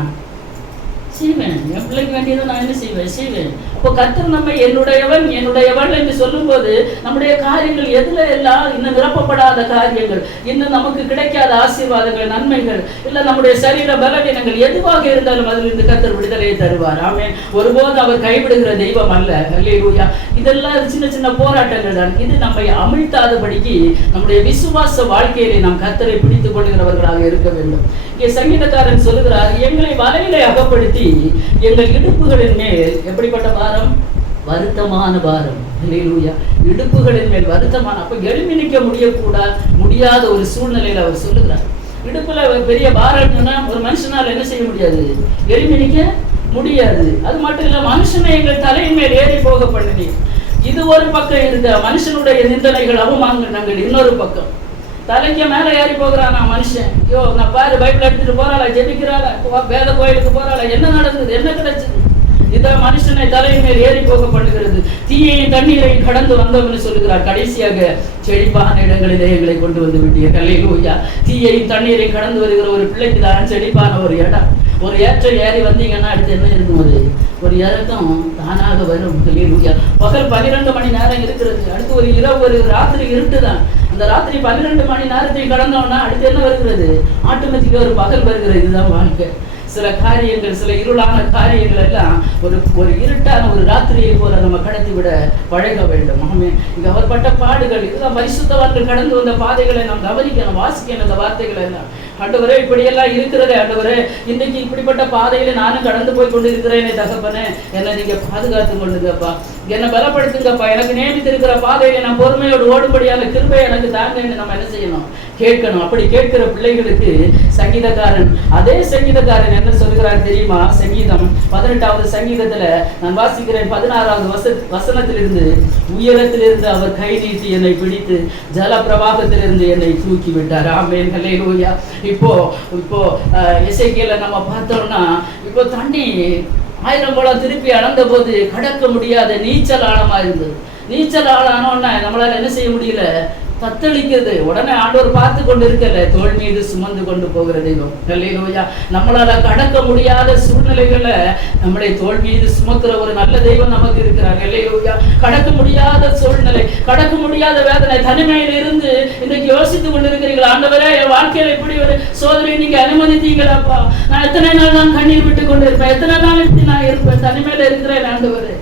செய்வேன். என் பிள்ளைக்கு வேண்டியதை நான் என்ன செய்வேன். அப்போ கர்த்தர் நம்மை என்னுடையவள் என்று சொல்லும் போது நம்முடைய காரியங்கள் எதுல எல்லாம் இன்னும் நிரப்பப்படாத காரியங்கள், இன்னும் நமக்கு கிடைக்காத ஆசீர்வாதங்கள், நன்மைகள், இல்ல நம்முடைய சரீர பலவீனங்கள் எதுவாக இருந்தாலும் அதிலிருந்து கர்த்தர் விடுதலையை தருவார். ஆமென். ஒருபோது அவர் கைவிடுகிற தெய்வம் அல்ல. ஹல்லேலூயா. இதெல்லாம் சின்ன போராட்டங்கள் தான். இது நம்மை அமிழ்த்தாதபடிக்கு நம்முடைய விசுவாச வாழ்க்கையிலே நாம் கர்த்தரை பிடித்துக் கொள்கிறவர்களாக இருக்க வேண்டும். இங்கே சங்கீதக்காரன் சொல்லுகிறார், எங்களை வலையிலே அகப்படுத்தி எங்கள் இடுப்புகளின் மேல் எப்படிப்பட்ட பாரம்? வருத்தமான பாரம். ஹல்லேலூயா. இடுப்புகளின் மேல் வருத்தமான, அப்ப எழுப்பி நிற்க முடியாத ஒரு சூழ்நிலையில அவர் சொல்லுகிறார். இடுப்புல பெரிய பாரம் சொன்னா ஒரு மனுஷனால என்ன செய்ய முடியாது? எழுப்பி நிற்க முடியாது. அது மட்டும் இல்ல, மனுஷனை எங்கள் தலையின் மேல் ஏறி போக பண்ணி, இது ஒரு பக்கம் இருக்க மனுஷனுடைய நிந்தனைகள், அவமானங்கள் இன்னொரு பக்கம். தலைக்கு மேல ஏறி போகிறானா மனுஷன். ஐயோ, நான் பாரு, பைபிள் எடுத்துட்டு போறாளா, ஜெபிக்கிறாளா, வேத கோயிலுக்கு போறாளா, என்ன நடந்தது, என்ன கிடைச்சது? இதான் மனுஷனை தலையின் மேல் ஏறி போக பண்ணுகிறது. தீயையும் தண்ணீரையும் கடந்து வந்தோம்னு சொல்லுகிறார். கடைசியாக செழிப்பான இடங்களிலே எங்களை கொண்டு வந்து விட்டீர்கள். ஹல்லேலூயா. தீயையும் தண்ணீரையும் கடந்து வருகிற ஒரு பிள்ளைக்கு தான் செழிப்பான ஒரு இடம். ஒரு ஏற்றம் ஏறி வந்தீங்கன்னா அடுத்து என்ன இருக்கும்? ஒரு இறக்கம் தானாக வரும். ஹல்லேலூயா. பகல் 12 மணி நேரம் இருக்கிறது. அடுத்து ஒரு இரவு, ஒரு ராத்திரி இருட்டுதான். அந்த ராத்திரி 12 மணி நேரத்தை கடந்தோம்னா அடுத்து என்ன வருகிறது? ஆட்டோமேட்டிக்கா ஒரு பகல் வருகிறது. இதுதான் வாழ்க்கை. சில காரியங்கள், சில இருளான காரியங்கள் எல்லாம் ஒரு இருட்டான ஒரு ராத்திரியை போல நம்ம கடத்தி விட பழக வேண்டும். ஆமே. இங்க அவர் பட்ட பாடுகள், இதுதான் பரிசுத்தவான்கள் கடந்து வந்த பாதைகளை நாம் கவனிக்கணும், வாசிக்கணும். அந்த வார்த்தைகளை எல்லாம், ஆண்டவரே இப்படியெல்லாம் இருக்கிறதே, ஆண்டவரே இன்னைக்கு இப்படிப்பட்ட பாதையில நானும் கடந்து போய் கொண்டிருக்கிறேனே தகப்பனே, என்னை நீங்க பாதுகாத்து கொண்டுங்கப்பா, என்னை பலப்படுத்துங்கப்பா, எனக்கு நியமித்திருக்கிற பாதையில நான் பொறுமையோடு ஓடும்படியான கிருபை எனக்கு தாங்கன்னு நம்ம என்ன செய்யணும்? கேட்கணும். அப்படி கேட்கிற பிள்ளைகளுக்கு சங்கீதக்காரன், அதே சங்கீதக்காரன் என்ன சொல்கிறார் தெரியுமா? சங்கீதம் 18வது சங்கீதத்துல நான் வாசிக்கிறேன் 16வது வசனத்திலிருந்து, உயரத்திலிருந்து அவர் கை நீட்டி என்னை பிடித்து ஜல பிரவாகத்திலிருந்து என்னை தூக்கி விட்டார். ஆமென். ஹல்லேலூயா. இப்போ எசேக்கியேல நம்ம பார்த்தோம்னா, இப்போ தண்ணி 1000 குடம் திருப்பி அளந்த போது கடக்க முடியாத நீச்சல் ஆழமா இருந்தது. நீச்சல் ஆளானோன்னா நம்மளால என்ன செய்ய முடியல? தத்தளிக்கிறது. உடனே ஆண்டவர் பார்த்து கொண்டு இருக்கல, தோள் மீது சுமந்து கொண்டு போகிற தெய்வம். ஹல்லேலூயா. நம்மளால கடக்க முடியாத சூழ்நிலைகளை நம்மளை தோள் மீது சுமக்கிற ஒரு நல்ல தெய்வம் நமக்கு இருக்கிறார். ஹல்லேலூயா. கடக்க முடியாத சூழ்நிலை, கடக்க முடியாத வேதனை, தனிமையில இருந்து இன்றைக்கு யோசித்துக் கொண்டிருக்கிறீங்களா? ஆண்டவரே, என் வாழ்க்கையில இப்படி ஒரு சோதனை நீங்க அனுமதித்தீங்களாப்பா, நான் எத்தனை நாள் நான் கண்ணீர் விட்டு கொண்டு இருப்பேன், எத்தனை நாள் இப்படி நான் இருப்பேன், தனிமையில இருக்கிறேன் ஆண்டவரே.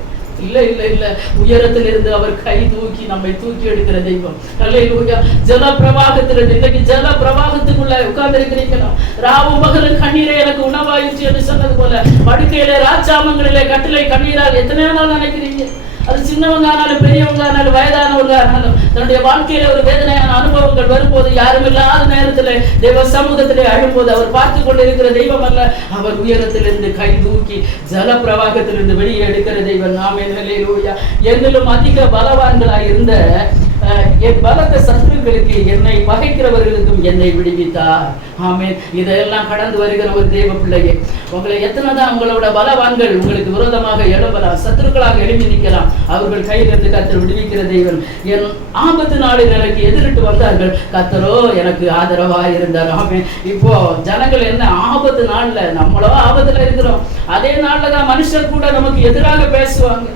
இல்ல, உயரத்திலிருந்து அவர் கை தூக்கி நம்மை தூக்கி எடுக்கிற தெய்வம். ஹல்லேலூயா. ஜல பிரவாகத்திலிருந்து, இன்னைக்கு ஜல பிரவாகத்துக்குள்ள உட்கார்ந்து இருக்கிறீங்களா? ராவும் பகலும் கண்ணீரை எனக்கு உணவாயிற்று என்று சொன்னது போல, படுக்கையில ராஜாமங்களிலே கட்டிலை கண்ணீரால் எத்தனை நாள் நினைக்கிறீங்க? அது சின்னவங்க ஆனாலும், பெரியவங்க ஆனாலும், வயதானவங்க ஆனாலும், தன்னுடைய வாழ்க்கையில ஒரு வேதனையான அனுபவங்கள் வரும்போது, யாரும் இல்லாத நேரத்துல தெய்வ சமூகத்திலே அழும்போது அவர் பார்த்து கொண்டு இருக்கிற தெய்வம் அல்ல, அவர் உயரத்திலிருந்து கை தூக்கி ஜல பிரவாகத்திலிருந்து வெளியே எடுக்கிற தெய்வம். ஆமென். ஹல்லேலூயா. எங்களிலும் அதிக பலவான்களாய் இருந்த என் பலத்த சத்துருக்களுக்கு, என்னை பகைக்கிறவர்களுக்கும் என்னை விடுவித்தார். ஆமென். இதெல்லாம் கடந்து வருகிற ஒரு தேவ பிள்ளையே, உங்களை எத்தனைதான் உங்களோட பலவான்கள் உங்களுக்கு விரோதமாக எழும்பலாம், சத்துருக்களாக எழுப்பி நிற்கலாம், அவர்கள் கையிலிருந்து கர்த்தர் விடுவிக்கிற தெய்வம். என் ஆபத்து நாளில் எனக்கு எதிரிட்டு வந்தார்கள், கர்த்தரோ எனக்கு ஆதரவாக இருந்தார். ஆமென். இப்போ ஜனங்கள் என்ன ஆபத்து நாள்ல, நம்மளோ ஆபத்துல இருக்கிறோம், அதே நாள்ல தான் மனுஷர் கூட நமக்கு எதிராக பேசுவாங்க,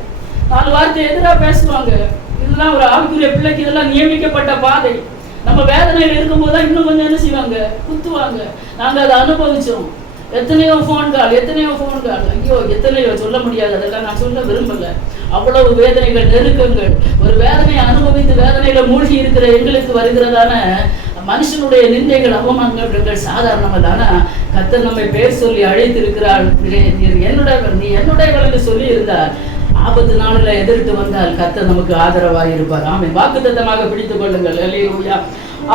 4 வார்த்தை எதிராக பேசுவாங்க. இதெல்லாம் ஒரு ஆவிக்குரிய பிள்ளைக்கு இதெல்லாம் நியமிக்கப்பட்ட பாதை. நம்ம வேதனையில் இருக்கும்போது தான் இன்னும் கொஞ்சம் என்ன செய்வாங்க? குத்துவாங்க. நாங்கள் அதை அனுபவிச்சோம். எத்தனையோ ஃபோன் கால், ஐயோ எத்தனையோ சொல்ல முடியாது, அதெல்லாம் நான் சொல்ல விரும்பல. அவ்வளவு வேதனைகள், நெருக்கங்கள். ஒரு வேதனையை அனுபவித்து வேதனையில வாழ்க்கையில மூழ்கி இருக்கிற எங்களுக்கு வருகிறதான மனுஷனுடைய நிந்தைகள் அவமானங்கள் சாதாரணமல்ல. கர்த்தர் நம்மை பேர் சொல்லி அழைத்திருக்கிறார். என்னுடையவர், நீ என்னுடையவர் என்று சொல்லி இருந்தார். ஆபத்து நாளில் எதிர்த்து வந்தால் கர்த்தர் நமக்கு ஆதரவாக இருப்பார். ஆமென். வாக்குத்தத்தமாக பிடித்துக் கொள்ளுங்கள். அல்லேலூயா.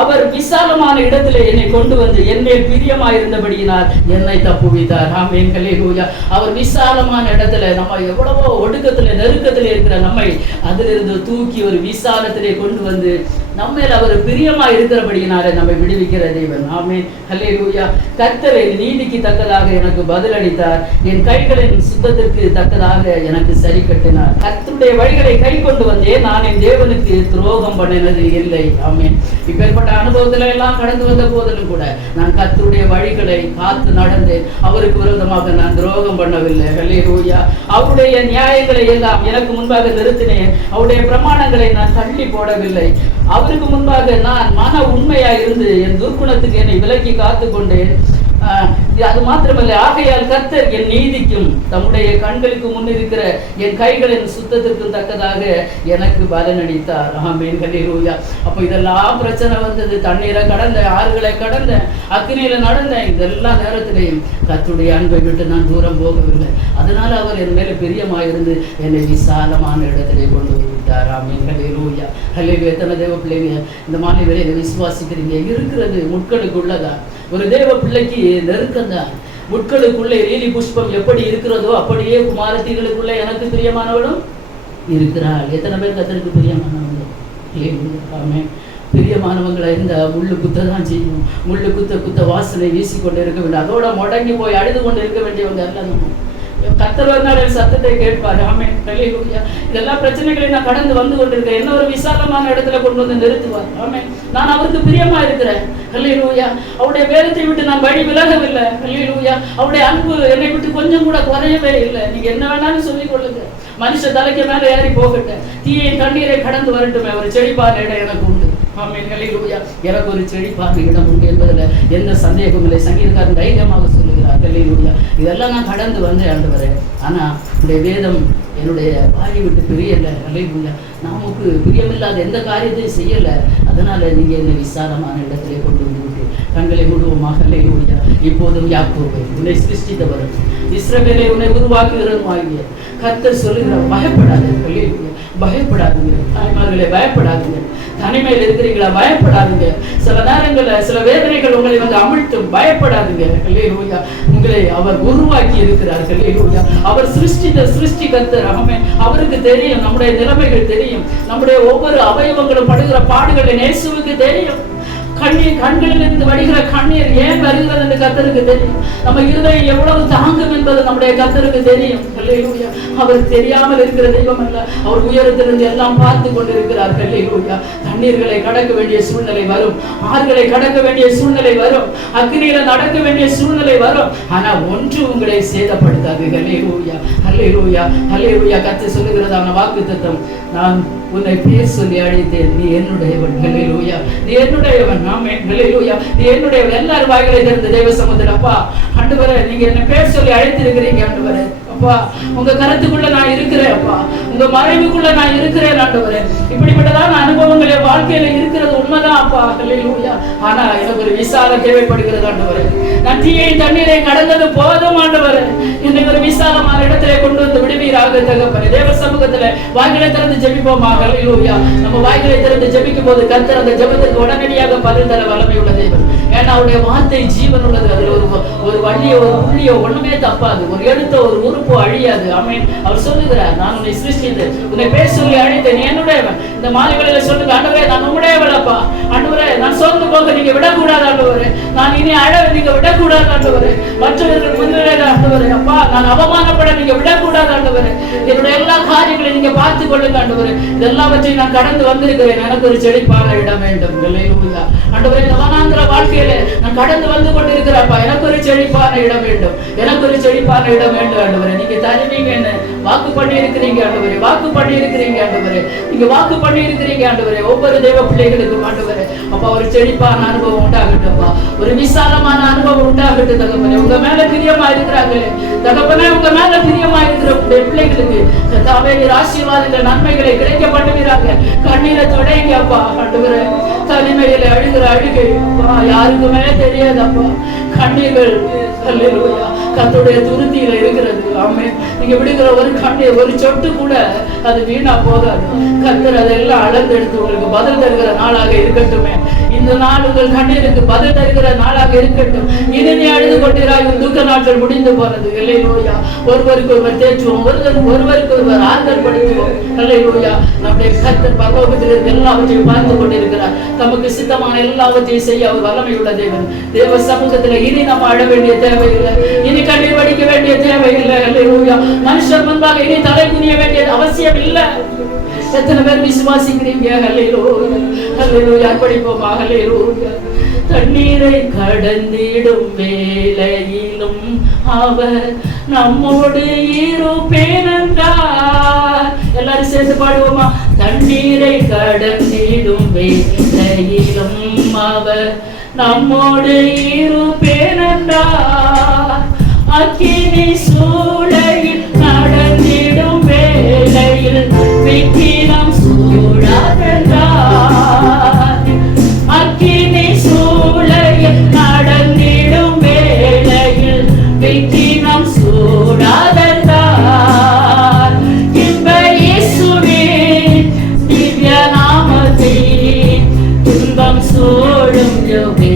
அவர் விசாலமான இடத்திலே என்னை கொண்டு வந்து என்மேல் பிரியமாயிருந்தபடியினால் என்னை தப்புவித்தார். ஆமென். அல்லேலூயா. அவர் விசாலமான இடத்துல, நம்ம எவ்வளவோ ஒடுக்கத்திலே நெருக்கத்திலே இருக்கிற நம்மை அதிலிருந்து தூக்கி ஒரு விசாலத்திலே கொண்டு வந்து நம்மேல் அவர் பிரியமா இருக்கிறபடியினாலே நம்மை விடுவிக்கிற தேவன். ஆமென். அல்லேலூயா. கர்த்தர் என் நீதிக்கு தக்கதாக எனக்கு பதிலளித்தார். என் கைகளின் சுத்தத்திற்கு தக்கதாக எனக்கு சரி கட்டினார். கர்த்தருடைய வழிகளை கை கொண்டு வந்தேன். நான் என் தேவனுக்கு துரோகம் பண்ணினது இல்லை. ஆமென். இப்பேற்பட்ட அனுபவத்துல எல்லாம் கடந்து வந்த போதிலும் கூட நான் கர்த்தருடைய வழிகளை காத்து நடந்தேன். அவருக்கு விரோதமாக நான் துரோகம் பண்ணவில்லை. அல்லேலூயா. அவருடைய நியாயங்களை எல்லாம் எனக்கு முன்பாக நிறுத்தினேன். அவருடைய பிரமாணங்களை நான் தள்ளி போடவில்லை. அவருக்கு முன்பாக நான் மன உண்மையாய் இருந்து என் துர்க்குணத்துக்கு என்னை விலக்கி காத்து கொண்டேன். அது மாத்திரமல்ல, ஆகையால் கர்த்தர் என் நீதிக்கும் தம்முடைய கண்களுக்கு முன்னிருக்கிற என் கைகளின் சுத்தத்திற்கும் தக்கதாக எனக்கு பலனளித்தார். ஆமென். அல்லேலூயா. அப்போ இதெல்லாம் பிரச்சனை வந்தது. தண்ணீரை கடந்த, ஆறுகளை கடந்த, அக்கினியில நடந்த, இதெல்லாம் நேரத்திலையும் கர்த்தருடைய அன்பை விட்டு நான் தூரம் போகவில்லை. அதனால அவர் என் மேல பிரியமாயிருந்து என்னை விசாலமான இடத்திலே கொண்டு விட்டார். ஆமென். அல்லேலூயா. அல்லேலூயா. எத்தனை தேவ பிள்ளைங்க இந்த மாலை வேளையில விசுவாசிக்கிறீங்க? இருக்கிறது முட்களுக்குள்ளதான். ஒரு தேவ பிள்ளைக்கு நெருக்கம்தான். முட்களுக்குள்ளே லீலி புஷ்பம் எப்படி இருக்கிறதோ அப்படியே குமாரத்திகளுக்குள்ளே எனக்கு பிரியமானவளும் இருக்கிறாள். எத்தனை பேர் கர்த்தருக்கு பிரியமானவங்க? ஆமென். பிரியமானவங்களை இந்த முள்ளு குத்த தான் செய்யும். முள்ளு குத்த குத்த வாசனை வீசிக்கொண்டு இருக்க வேண்டும். அதோட முடங்கி போய் அழுது கொண்டு இருக்க வேண்டியவங்க எல்லாம் கர்த்தர் வந்தால் சத்தத்தை கேட்பார். ஆமென். அல்லேலூயா. இதெல்லாம் பிரச்சனைகளை நான் கடந்து வந்து கொண்டிருக்கேன். என்ன ஒரு விசாலமான இடத்துல கொண்டு வந்து நிறுத்துவார். ஆமென். நான் அவருக்கு பிரியமா இருக்கிறேன். அல்லேலூயா. அவருடைய வேதத்தை விட்டு நான் வழி விலகவில்லை. அல்லேலூயா. அவருடைய அன்பு என்னை விட்டு கொஞ்சம் கூட குறையவே இல்லை. நீங்க என்ன வேணாலும் சொல்லிக் கொள்ளுங்க. மனுஷ தலைக்கு மேல ஏறி போகட்டும். தீயை தண்ணீரை கடந்து வரட்டுமே. ஒரு செழிப்பான இடம் எனக்கு உண்டு. ஆமென். அல்லேலூயா. எனக்கு ஒரு செழிப்பான இடம் உண்டு என்பதில் எந்த சந்தேகமும் இல்லை. சங்கீதக்காரன் தைரியமாக சொல்லுகிறார். அல்லேலூயா. இதெல்லாம் நான் கடந்து வந்து ஆண்டவரே, ஆனா உடைய வேதம் என்னுடைய வாயை விட்டு பிரியலை. அல்லேலூயா. நமக்கு பிரியமில்லாத எந்த காரியத்தையும் செய்யலை. அதனால நீங்க என்னை விசாலமான இடத்திலே கொண்டு வந்து கண்களை மூடுவோமாக. அல்லேலூயா. இப்போதும் யாக்கோபை உன்னை சிருஷ்டித்தவரும் இஸ்ரவேலை உன்னை உருவாக்குகிறதும் ஆகிய கர்த்தர் சொல்லுகிறார், பயப்படாது. அல்லேலூயா. பயப்படாதுங்க தாய்மார்களே, பயப்படாதுங்க. தனிமையில் இருக்கிறீங்களா? பயப்படாதுங்க. சில நேரங்களில் சில வேதனைகள் உங்களை வந்து அமிழ்த்தும். பயப்படாதுங்க. அல்லேலூயா. உங்களை அவர் உருவாக்கி இருக்கிறார். அல்லேலூயா. அவர் சிருஷ்டித்த சிருஷ்டி கர்த்தர். ஆமென். அவருக்கு தெரியும் நம்முடைய நிலைமைகள் தெரியும். நம்முடைய ஒவ்வொரு அவயவங்களும் படுகிற பாடுகளை இயேசுவுக்கு தெரியும். கண்களிலிருந்து வடிகிற கண்ணீர் ஏன் வருகிறது என்று கர்த்தருக்கு தெரியும். நம்ம இருதயம் எவ்வளவு தாங்கும் என்பது நம்முடைய கர்த்தருக்கு தெரியும். அல்லேலூயா. அவர் தெரியாமல் இருக்கிற தெய்வம் அல்ல. அவர் உயரத்திலிருந்து எல்லாம் பார்த்து கொண்டிருக்கிறார். அல்லேலூயா. தண்ணீர்களை கடக்க வேண்டிய சூழ்நிலை வரும். ஆறுகளை கடக்க வேண்டிய சூழ்நிலை வரும். அக்னியில நடக்க வேண்டிய சூழ்நிலை வரும். ஆனா ஒன்று உங்களை சேதப்படுத்தாது. அல்லேலூயா. அல்லேலூயா. அல்லேலூயா. கர்த்தர் சொல்லுகிறதான வாக்குத்தத்தம், நான் உன்னை பேர் சொல்லி அழைத்தேன், நீ என்னுடையவன். அல்லேலூயா. நீ என்னுடையவன். ஆமென். அல்லேலூயா. நீ என்னுடையவன். எல்லாரும் வாய்களை திறந்து தேவ சமூகத்தில், அப்பா ஆண்டவரே, நீங்க என்ன பேர் சொல்லி அழைத்திருக்கிறீங்க. ஆண்டவரே, அப்பா உங்க கருத்துக்குள்ள நான் இருக்கிறேன். அப்பா உங்க மறைவுக்குள்ள நான் இருக்கிறேன். ஆண்டவரே, இப்படிப்பட்டதான அனுபவங்களே வாழ்க்கையில இருக்கிறது உண்மைதான். அப்பா அல்லேலூயா. ஆனா எனக்கு ஒரு விசாலம் தேவைப்படுகிறது. ஆண்டவரே, நான் தீயை தண்ணீரை கடந்தது போதும். ஆண்டவரே, எனக்கு ஒரு விசாலமான இடத்திலே கொண்டு வந்து விடுவீராக தகப்பனே. தேவ சமூகத்துல வாய்களை திறந்து ஜெபிப்போமாக. அல்லேலூயா. நம்ம வாய்களை திறந்து ஜெபிக்கும் போது கர்த்தர் அந்த ஜெபத்துக்கு உடனடியாக பதில் தர வல்லமை உள்ள தேவன். ஏன்னா அவருடைய வார்த்தை ஜீவன் உள்ளது. அதுல ஒரு வள்ளியோ ஒரு புள்ளியோ ஒண்ணுமே தப்பாது. ஒரு எழுத்தோ ஒரு உறுப்போ அழியாது. ஆமென். அவர் சொல்லுகிறார், நான் உன்னை சிருஷ்டித்து உன்னை பேர் சொல்லி அழைத்தேன், நீ என்னுடையவன். இந்த மாலைகளில சொல்லுங்க, ஆண்டவரே நான் உம்முடையவள். அப்பா ஆண்டவரே, நான் சோர்ந்து போக நீங்க விடக்கூடாது. ஆண்டவரே, நான் இனி அழ நீங்க விடக்கூடாது. ஆண்டவரே, மற்றவர்கள் முன்னிலையில ஆண்டவரே, அப்பா நான் அவமானப்பட நீங்க விடக்கூடாது. ஆண்டவரே, என்னுடைய எல்லா காரியங்களையும் நீங்க பார்த்து கொள்ளுங்க. ஆண்டவரே, இதெல்லாவற்றையும் நான் கடந்து வந்திருக்கிறேன். எனக்கு ஒரு செழிப்பான இடம் வேண்டும். அல்லேலூயா. ஆண்டவரே, இந்த வனாந்திர வாழ்க்கையில நான் கடந்து வந்து கொண்டிருக்கிறப்பா, எனக்கு ஒரு செழிப்பான இடம் வேண்டும். எனக்கு ஒரு செழிப்பான இடம் வேண்டும். ஆண்டவரே, நீங்க தருவீங்க என்ன வாக்கு பண்ணி இருக்கிறீங்க. ஆண்டவரே, வாக்கு பண்ணி இருக்கிறீங்க. ஆண்டவரே, நீங்க வாக்கு பண்ணி இருக்கிறீங்க. ஆண்டவரே, ஒவ்வொரு தேவ பிள்ளைகளுக்கும் ஆண்டவரே அப்பா ஒரு செழிப்பான அனுபவம் உண்டாகட்டும்ப்பா, ஒரு விசாலமான அனுபவம் உண்டாகட்டும் தகப்பனே. உங்க மேல பிரியமா இருக்கிறாங்களே தகப்பனே, உங்க மேல பிரியமா இருக்கிற உங்களுடைய பிள்ளைகளுக்கு கர்த்தாவே நீர் ஆசீர்வாதங்கள் நன்மைகளை கிடைக்க பண்ணுகிறாங்க. கண்ணீரை தொடைங்க அப்பா. ஆண்டவரே, தனிமையில அழுகிற அழுகை யாருக்குமே தெரியாதப்பா. கண்ணீர்கள் கர்த்தருடைய துருத்தியில இருக்கிறது. ஆமே, நீங்க விடுகிற ஒரு கண்ணீர், ஒரு சொட்டு கூட அது வீணா போகாது. கர்த்தர் அதெல்லாம் அளந்தெடுத்து உங்களுக்கு பதில் தருகிற நாளாக இருக்கட்டுமே. இந்த நாள் உங்கள் கண்ணீருக்கு பதில் தருகிற நாளாக இருக்கட்டும். இனி நீ அழுது கொண்டிராய், துக்க நாட்கள் முடிந்து போனது. அல்லேலூயா. ஒருவருக்கு ஒருவர் தேற்றுவோம், ஒருவருக்கு ஒருவர் ஆறுதல் படுத்துவோம். அல்லேலூயா. நம்முடைய கர்த்தர் பரலோகத்திலிருந்து எல்லாவற்றையும் பார்த்து கொண்டிருக்கிறார். தமக்கு சித்தமான எல்லாவற்றையும் செய்ய அவர் வல்லமை உள்ள தேவன். தேவ சமூகத்துல இனி நம்ம அழ வேண்டிய தேவையில்லை, இனி கண்ணீர் வடிக்க வேண்டிய தேவையில்லை. அல்லேலூயா. மனுஷர் முன்பாக இனி தலை குனிய வேண்டியது அவசியம் இல்லை. எத்தனை பேர் விசுவாசிக்கிறீங்க? அல்லேலூயா. அல்லேலூயா. படிப்போமா? அல்லேலூயா. தண்ணீரை கடந்திடும் வேளையிலும் அவர் நம்மோடு இருப்பேன் என்றார். எல்லாரும் சேர்ந்து பாடுவோமா? தண்ணீரை கடந்திடும் வேளையிலும் அவர் நம்மோடு இருப்பேன் என்றார். அக்கினி சூளையில் நடந்திடும் வேளையில் விக்கினம் சூழாதென்றார். அக்கினி சூளையில் நடந்திடும் வேளையில் விக்கினம் சூழாதென்றார். இன்ப இயேசுவின் திவ்ய நாமத்தில் துன்பம் சூழும் யோகே